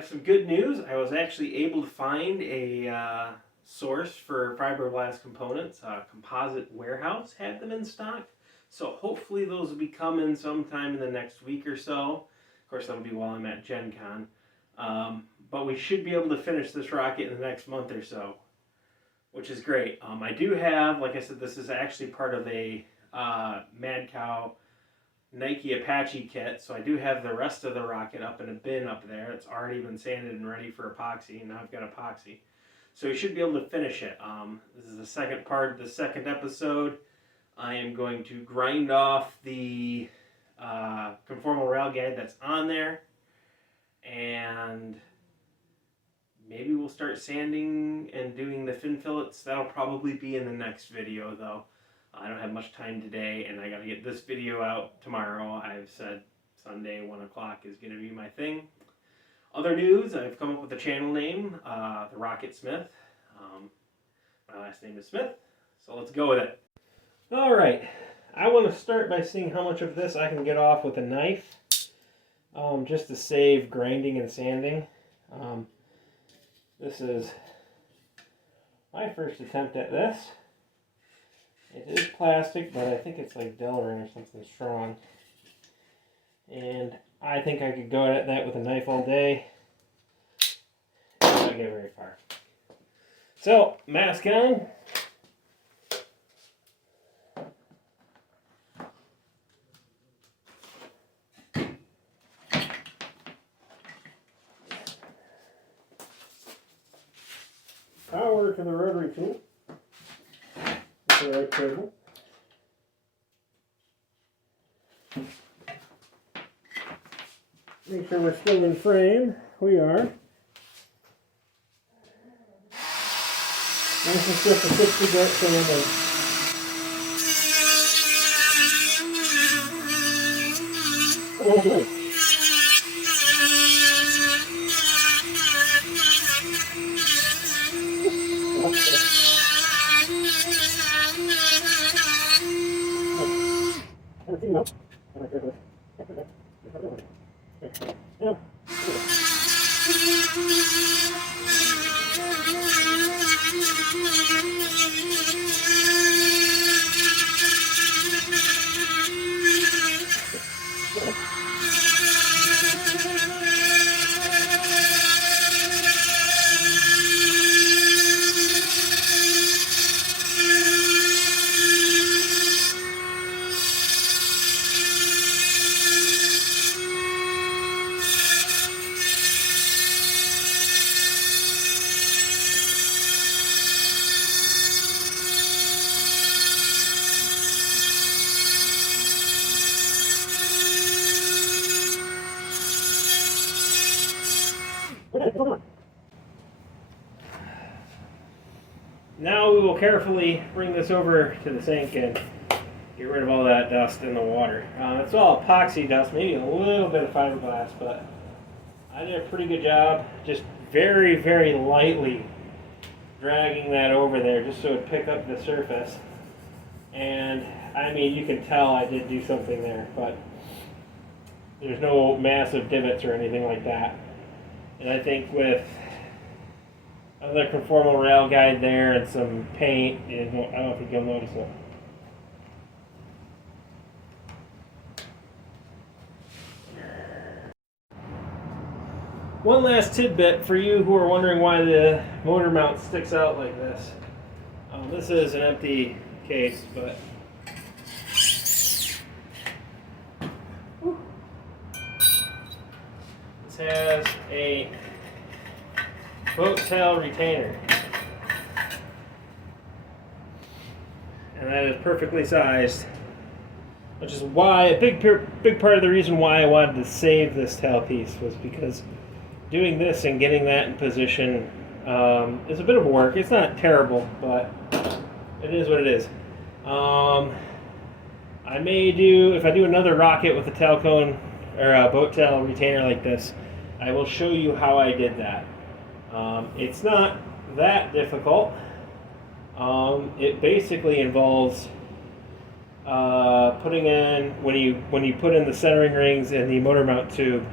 have some good news. I was actually able to find a source for fiberglass components. Composite Warehouse had them in stock. So hopefully those will be coming sometime in the next week or so. Of course, that'll be while I'm at Gen Con. But we should be able to finish this rocket in the next month or so, which is great. I do have, like I said, this is actually part of a Mad Cow Nike Apache kit, so I do have the rest of the rocket up in a bin up there. It's already been sanded and ready for epoxy, and now I've got epoxy. So you should be able to finish it. This is the second part of the second episode. I am going to grind off the conformal rail guide that's on there, and maybe we'll start sanding and doing the fin fillets. That'll probably be in the next video, though. I don't have much time today, and I got to get this video out tomorrow. I've said Sunday, 1 o'clock is going to be my thing. Other news, I've come up with a channel name, The Rocket Smith. My last name is Smith, so let's go with it. All right, I want to start by seeing how much of this I can get off with a knife, just to save grinding and sanding. This is my first attempt at this. It is plastic, but I think it's like Delrin or something strong. And I think I could go at that with a knife all day and not get very far. So, mask on. Power to the rotary tool. The right cable. Make sure we're still in frame. We are. This is just a 60-grit sanding. Oh, good. Now we will carefully bring this over to the sink and get rid of all that dust in the water. It's all epoxy dust, maybe a little bit of fiberglass, but I did a pretty good job just very, very lightly dragging that over there just so it would pick up the surface. And I mean, you can tell I did do something there, but there's no massive divots or anything like that. And I think with another conformal rail guide there and some paint, I don't think you'll notice it. One last tidbit for you who are wondering why the motor mount sticks out like this. This is an empty case, but this has a boat tail retainer, and that is perfectly sized, which is why a big part of the reason why I wanted to save this tail piece was because doing this and getting that in position is a bit of work. It's not terrible, but it is what it is. I may do, if I do another rocket with a tail cone or a boat tail retainer like this, I will show you how I did that. It's not that difficult. It basically involves putting in, when you put in the centering rings and the motor mount tube,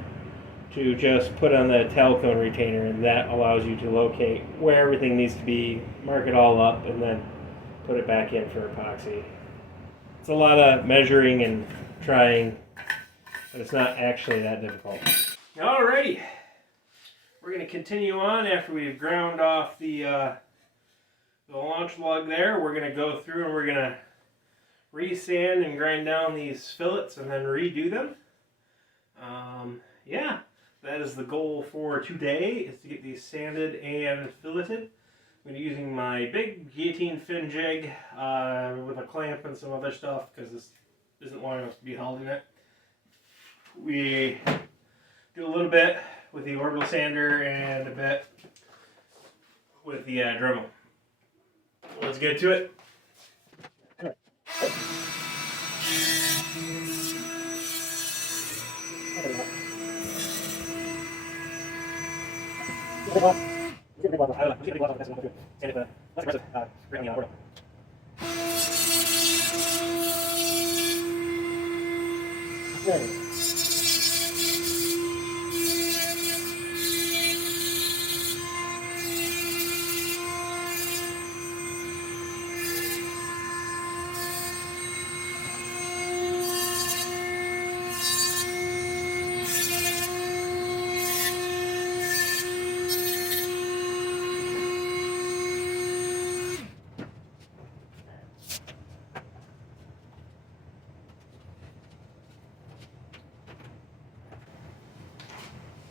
to just put on the telecone retainer, and that allows you to locate where everything needs to be, mark it all up, and then put it back in for epoxy. It's a lot of measuring and trying, but it's not actually that difficult. Alrighty, we're going to continue on after we've ground off the launch lug there. We're going to go through and we're going to re-sand and grind down these fillets and then redo them. Yeah, that is the goal for today, is to get these sanded and filleted. I'm going to be using my big guillotine fin jig with a clamp and some other stuff because this isn't long enough to be held in it. We do a little bit with the orbital sander and a bit with the Dremel. Let's get to it.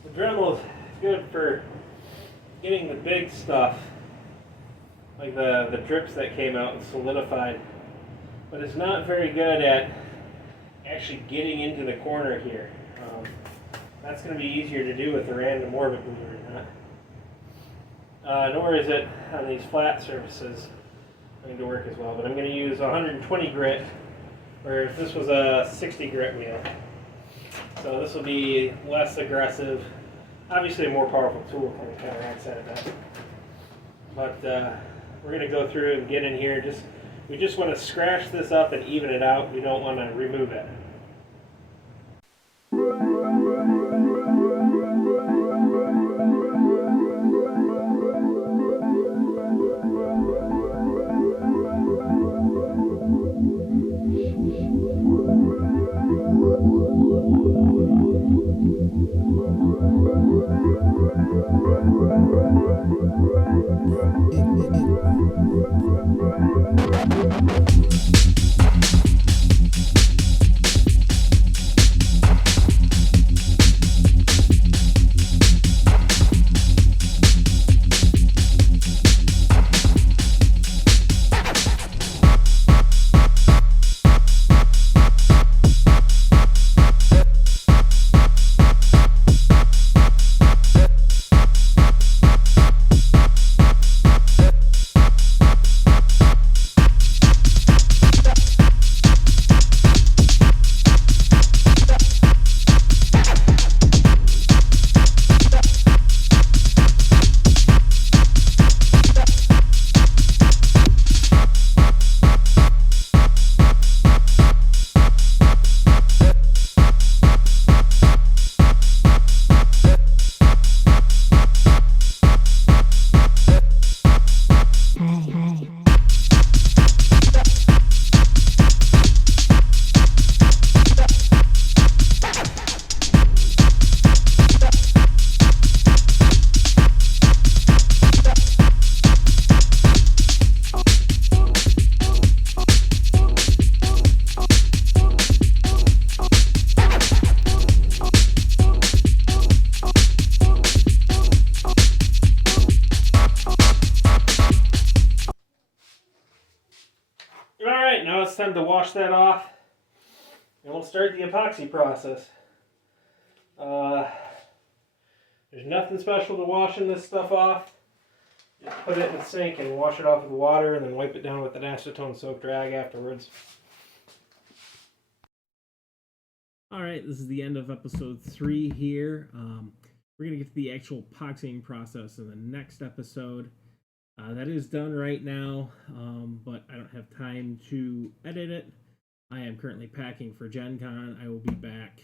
The Dremel is good for getting the big stuff, like the drips that came out and solidified, but it's not very good at actually getting into the corner here. That's going to be easier to do with the random orbit mover, nor is it on these flat surfaces going to work as well. But I'm going to use 120 grit, whereas this was a 60 grit wheel. So this will be less aggressive. Obviously a more powerful tool kind of counteracts that a bit. But we're going to go through and get in here. We just want to scratch this up and even it out. We don't want to remove it. Alright, now it's time to wash that off and we'll start the epoxy process. There's nothing special to washing this stuff off. Just put it in the sink and wash it off with water and then wipe it down with an acetone soaked rag afterwards. Alright, this is the end of episode 3 here. We're going to get to the actual epoxying process in the next episode. That is done right now, but I don't have time to edit it. I am currently packing for Gen Con. I will be back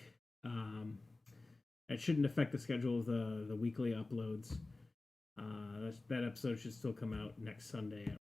It shouldn't affect the schedule of the weekly uploads. That episode should still come out next Sunday